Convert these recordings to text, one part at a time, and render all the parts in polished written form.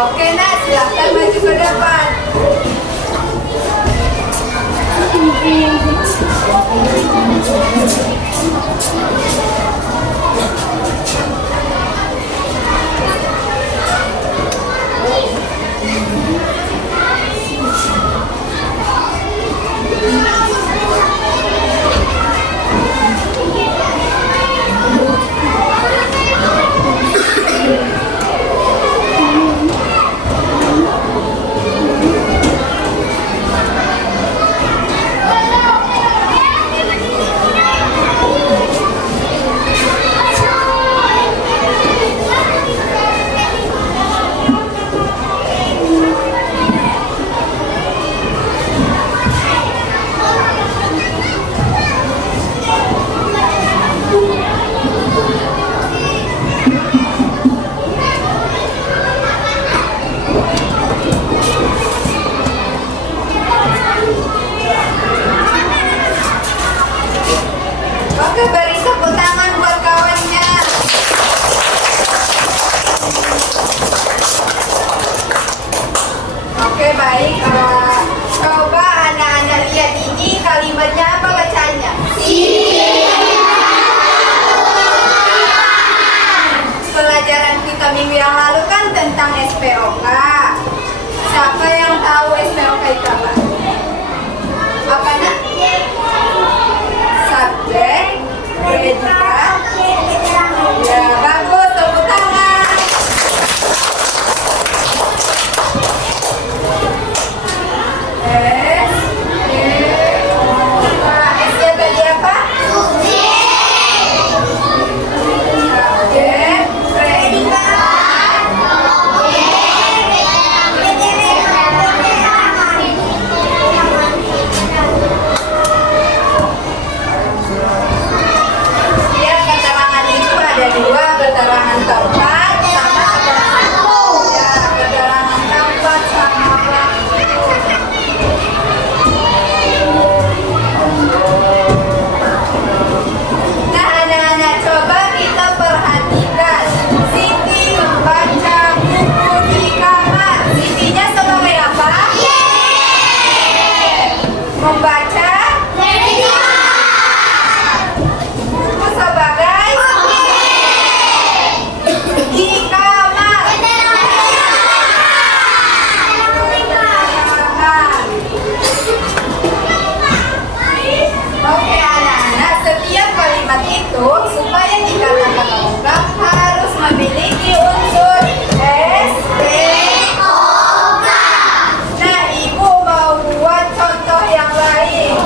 Oke nak, silahkan maju ke depan. Oke, beri tepuk tangan buat kawannya. Oke, baik. Coba anak-anak lihat ini kalimatnya apa bacanya? Pelajaran kita minggu yang lalu kan tentang SPOK. Siapa yang tahu SPOK itu apa? Apa nak? Subjek, predikat. Ya, bagus, tepuk tangan. S, S-nya tadi apa? Subjek, predikat. Ya, keterangan itu ada dua, keterangan tempat sama keterangan ya, keterangan tempat sama waktu. Nah, anak-anak coba kita perhatikan. Siti membaca buku di kamar. Sitinya sebagai apa? Membaca buku sebagai di kamar. Oke anak-anak, setiap kalimat itu supaya dikatakan lengkap harus memiliki unsur S, P, O, K. Nah, ibu mau buat contoh yang lain.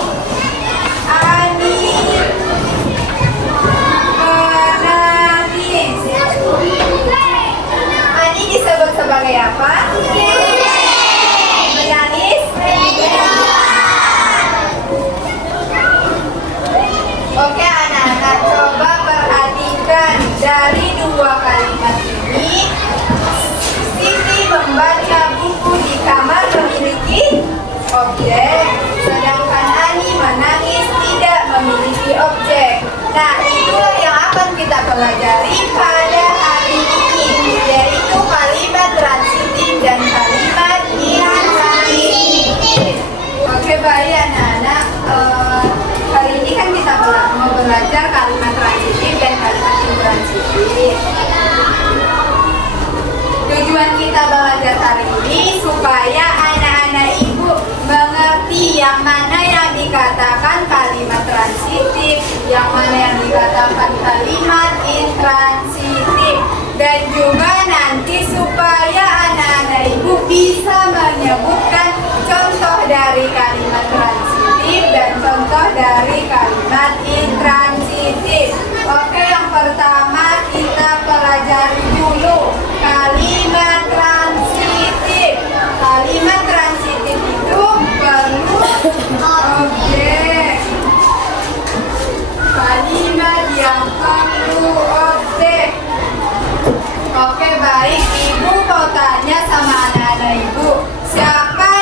Ani menangis. Ani disebut sebagai apa? Menangis? Oke anak-anak, coba perhatikan dari dua kalimat ini. Siti membaca buku di kamar memiliki objek, sedangkan Ani menangis tidak memiliki objek. Nah, itulah yang akan kita pelajari pada hari ini, yaitu kalimat transitif dan kalimat intransitif. Oke, baik anak-anak. Kali ini kan kita mau belajar kalimat transitif dan kalimat intransitif. Tujuan kita belajar hari ini supaya anak-anak ibu mengerti yang mana yang dikatakan kalimat transitif, yang mana yang dikatakan kalimat intransitif, dan juga nanti supaya anak-anak ibu bisa menyebutkan contoh dari kalimat transitif dan contoh dari kalimat intransitif. Oke, yang pertama kita pelajari dulu kalimat transitif. Kalimat transitif itu perlu objek. Kalimat yang perlu objek. Oke, baik. Ibu mau tanya sama anak-anak ibu, siapa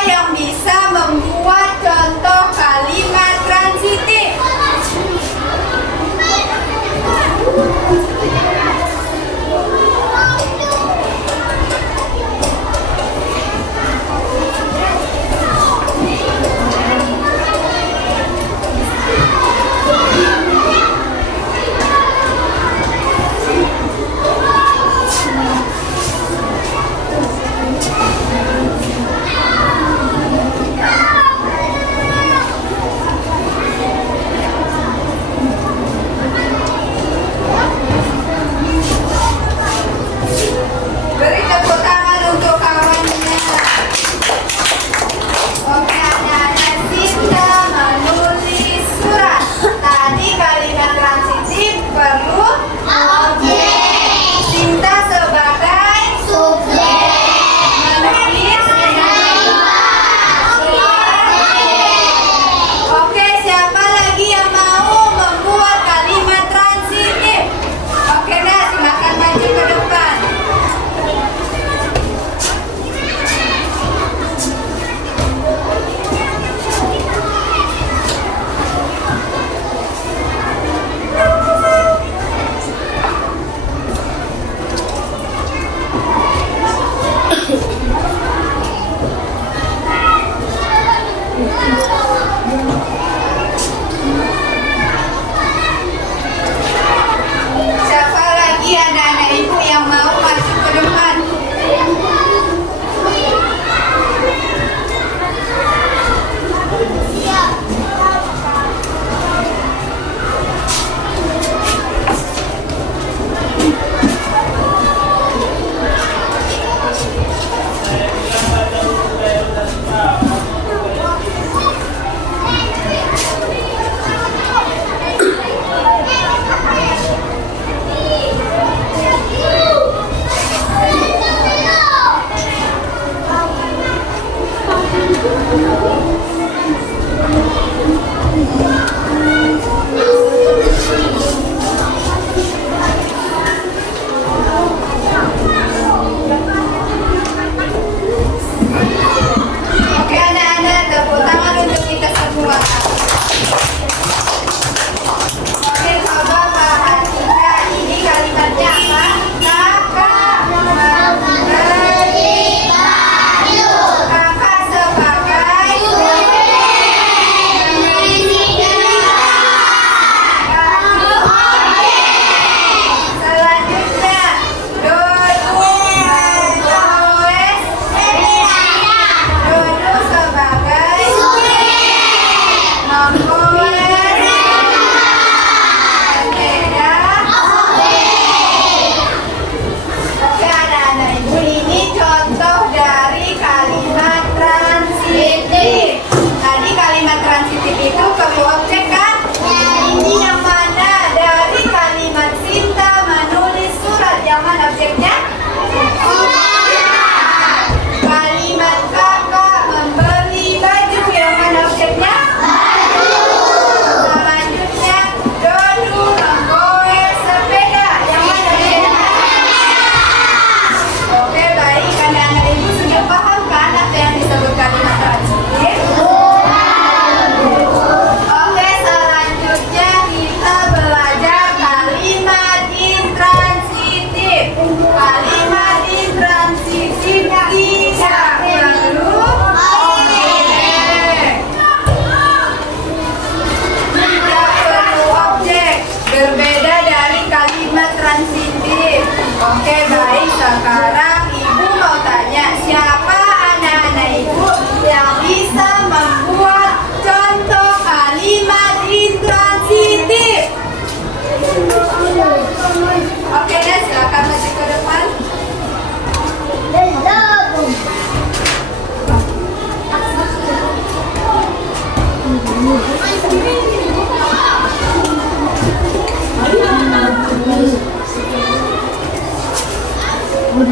Beri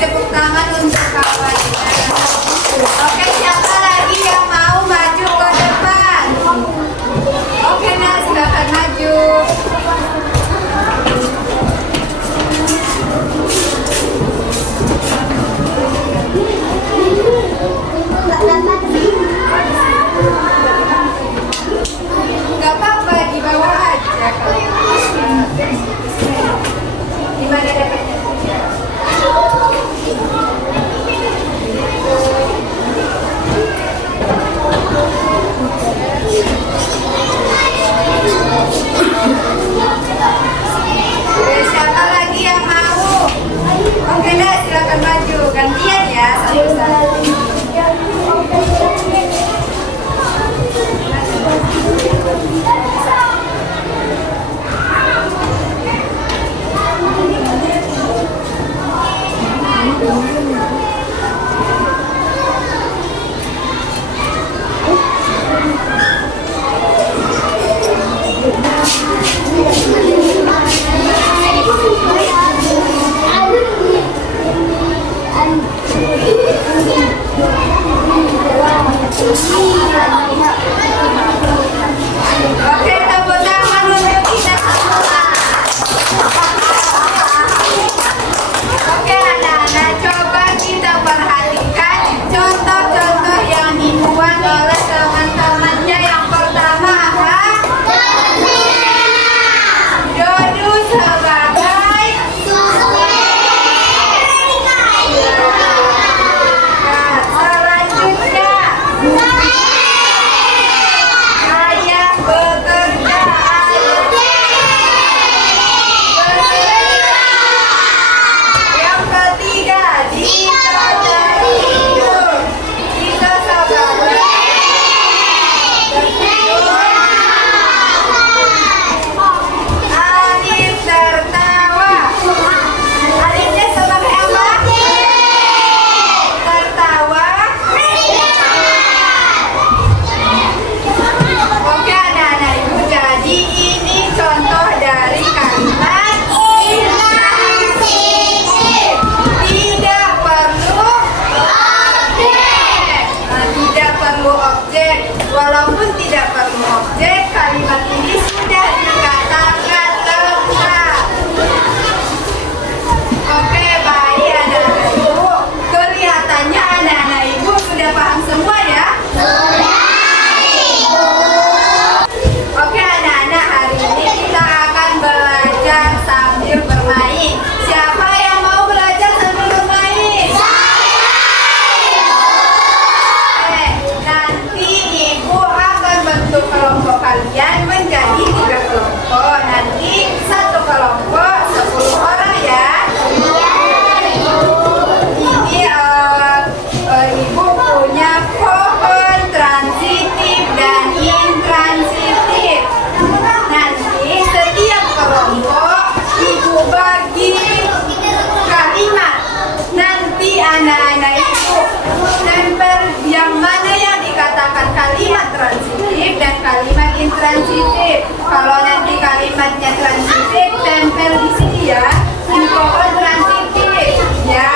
tepuk tangan untuk kawannya. Oke, siapa lagi yang mau maju ke depan? Oke, nah silakan maju. Gak apa-apa, di bawah aja kalau di mana dapatnya? Siapa lagi yang mau? Oke dah, silakan maju. Gantian ya, satu-satu. Oke, tepuk tangan untuk kita semua. Oke anak-anak, coba kita perhatikan contoh-contoh yang dibuat oleh teman-temannya. Yang pertama apa? Dodu sebagai selanjutnya ayah bekerja. Yang ketiga Dita tertidur. Dita sebagai tertidur. Alif tertawa. Alifnya sebagai apa? Tertawa. Oke anak-anak ibu, jadi ini contoh dari kalimat intransitif. Tidak perlu objek. Tidak perlu objek. Walaupun tidak perlu objek, kalimat ini sudah dikatakan lengkap. Oke, baik anak-anak ibu. Kelihatannya anak-anak ibu sudah paham semua ya? Oke anak-anak, hari ini kita akan belajar sambil bermain. Siapa yang mau belajar sambil bermain? Oke, nanti ibu akan bentuk kelompok kalian menjadi 3 kelompok. Nanti satu kelompok 10 orang ya. Ini ibu punya pohon transitif dan intransitif. Nanti setiap kelompok ibu bagi kalimat. Nanti anak-anak ibu tempel yang mana yang dikatakan kalimat transitif dan kalimat intransitif. Kalau nanti kalimatnya transitif, tempel di sini ya, di pohon transitif. Ya,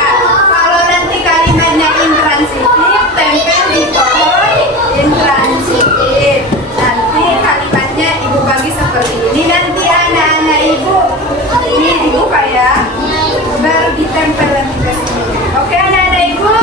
kalau nanti kalimatnya intransitif, tempel di pohon intransitif. Nanti kalimatnya ibu bagi seperti ini. Nanti anak-anak ibu ini dibuka ya, baru ditempel lagi ke sini. Oke anak-anak ibu?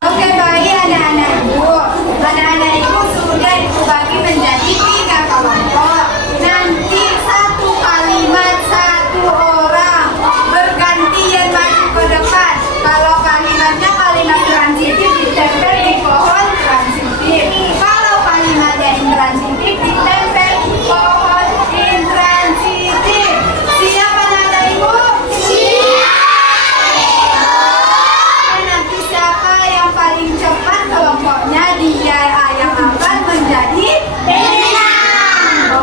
Oke, baik anak-anak ibu. Anak-anak ibu sudah ibu bagi menjadi 3 kelompok. Nanti satu kalimat satu orang bergantian maju ke depan. Kalau kalimatnya kalimat transitif, ditempel di pohon transitif. Kalau kalimatnya intransitif, ditempel di pohon intransitif. Siap anak-anak ibu? Siap. Nanti siapa yang paling cepat kelompoknya, dia yang akan menjadi pemenang.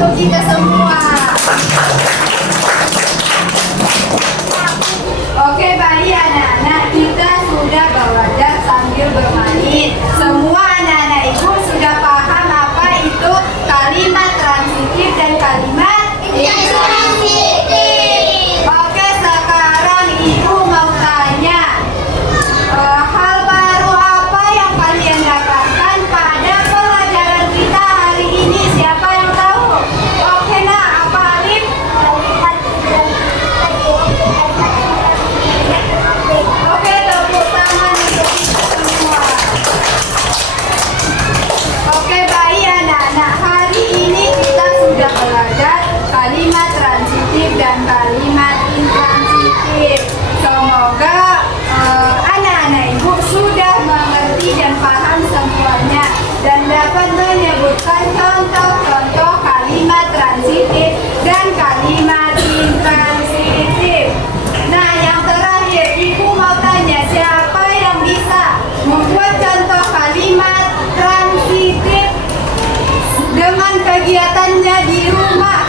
untuk kita semua. Oke, baik anak-anak, kita sudah belajar sambil bermain. Semua anak-anak ibu sudah paham apa itu kalimat transitif dan kalimat intransitif. Oke, sekarang ibu mau tanya, hal baru apa yang kalian dapatkan pada pelajaran kita hari ini? Siapa yang tahu? Oke, nah, apa Alif? Oke, tepuk tangan untuk kita semua. Oke, baik anak-anak, hari ini kita sudah belajar kalimat transitif dan kalimat intransitif. Semoga anak-anak ibu sudah mengerti dan paham semuanya dan dapat menyebutkan contoh-contoh kalimat transitif dan kalimat intransitif. Nah, yang terakhir ibu mau tanya, siapa yang bisa membuat contoh kalimat transitif dengan kegiatannya di rumah?